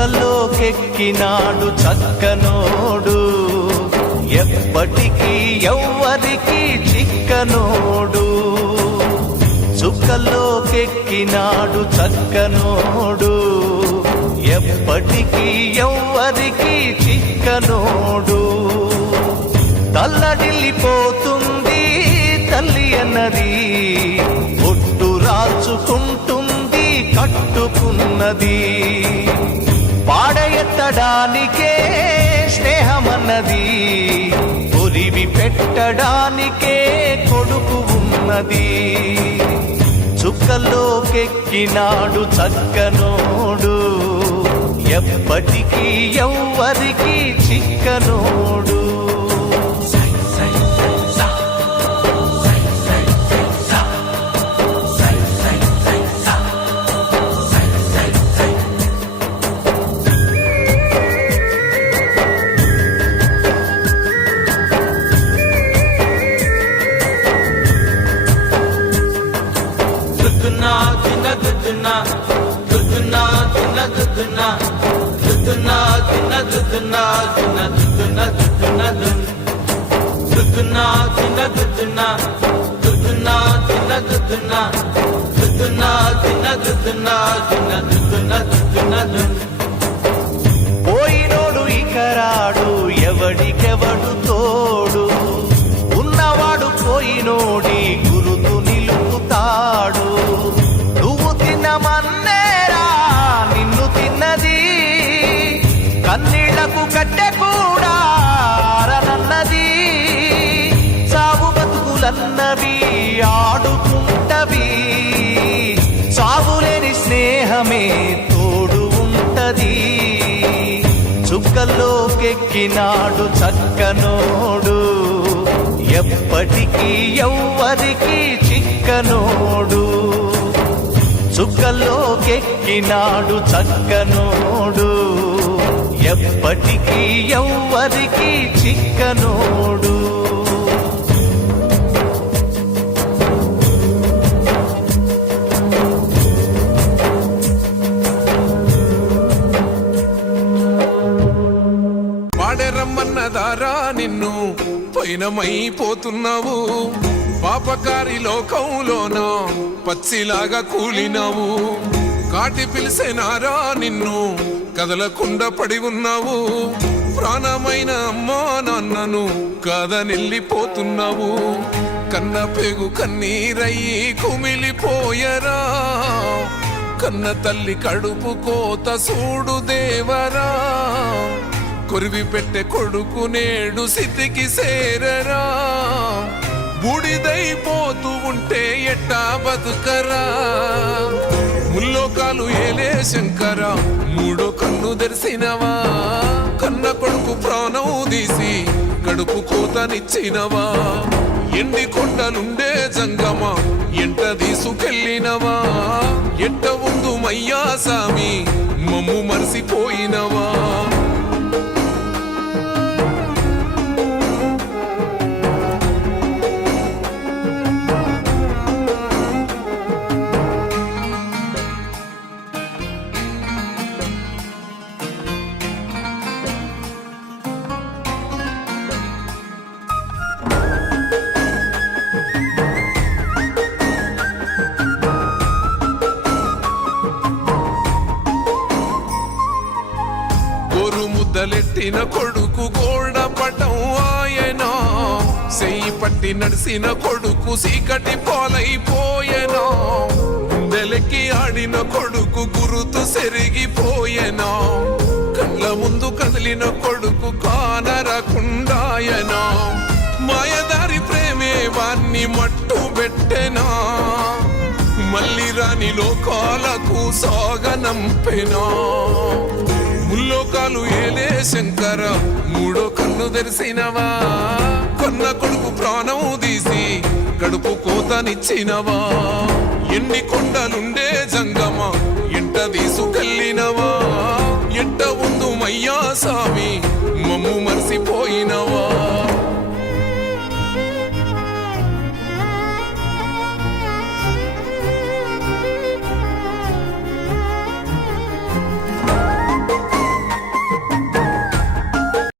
చుక్కల్లోకెక్కినాడు చక్కనోడు, ఎప్పటికీ ఎవ్వరికి చిక్కనోడు. చుక్కల్లోకెక్కినాడు చక్కనోడు, ఎప్పటికీ ఎవ్వరికి చిక్కనోడు. తల్లడిల్లిపోతుంది తల్లి అన్నది, ఒట్టు రాచుకుంటుంది కట్టుకున్నది. పాడెత్తడానికే స్నేహమన్నది, ఒలివి పెట్టడానికే కొడుకు ఉన్నది. చుక్కల్లోకెక్కినాడు చక్కనోడు, ఎప్పటికీ ఎవ్వరికి చిక్కనోడు. పోయినోడు ఇకరాడు, ఎవడికెవడు తోడు. ఉన్నవాడు పోయినోడి గురుతు నిలుపుతాడు. నువ్వు తిన్నమన్నేరా నిన్ను తిన్నది, కన్నీళ్లకు కట్టె కూడా ఆరనన్నది. సాగు బతుకులన్నవి ఆడుకుంటవి, సాగులేని స్నేహమే తోడు ఉంటది. చుక్కల్లోకెక్కినాడు చక్కనోడు, ఎప్పటికీ ఎవ్వరికి చిక్కనోడు. చుక్కల్లోకెక్కినాడు చక్కనోడు, ఎప్పటికీ ఎవ్వరికి చిక్కనోడు. పాడెరమ్మన్నదారా నిన్ను పైనమైపోతున్నావు, పాపకారి లోకంలోన పచ్చిలాగా కూలినావు. కాటి పిలిసేనారా నిన్ను కదలకుండా పడి ఉన్నావు, ప్రాణమైన అమ్మా నాన్నను కాదనెళ్ళిపోతున్నావు. కన్న పేగు కన్నీరయ్యి కుమిలిపోయరా, కన్న తల్లి కడుపు కోత సూడు దేవరా. కొరివి పెట్టే కొడుకు నేడు సిద్ధికి సేరరా, బూడిదైపోతూ ఉంటే ఎట్టా బతుకరా. ముల్లోకాలు ఏలే శంకర, మూడో కన్ను తెరిసినవా, కన్న కొడుకు ప్రాణం తీసి కడుపు కోతనిచ్చినవా. ఎండి కొండలుండే జంగమ ఎంట తీసుకెళ్ళినవా, ఎంట ఉందు మయ్యా సామి మమ్ము మరిసిపోయినవా. ముద్దలెట్టిన కొడుకు గోడ పటం ఆయనా, సెయ్యి పట్టి నడిసిన కొడుకు సీకటి పాలైపోయేనా. గుండెలెక్కి ఆడిన కొడుకు గురుతు సెరిగిపోయేనా, కళ్ళ ముందు కదిలిన కొడుకు కానరకుండాయనా. మాయదారి ప్రేమే వాన్ని మట్టు పెట్టెనా, మళ్ళీ రాని లోకాలకు సాగనంపెనా. ముల్లోకాలు ఏలే శంకర, మూడో కన్ను తెరిసినవా, కన్న కొడుకు ప్రాణం తీసి కడుపు కోతనిచ్చినవా. ఎన్ని కొండలుండే జంగమ ఎంట తీసుకెళ్ళినవా, ఎంట ఉందు మయ్యా సామి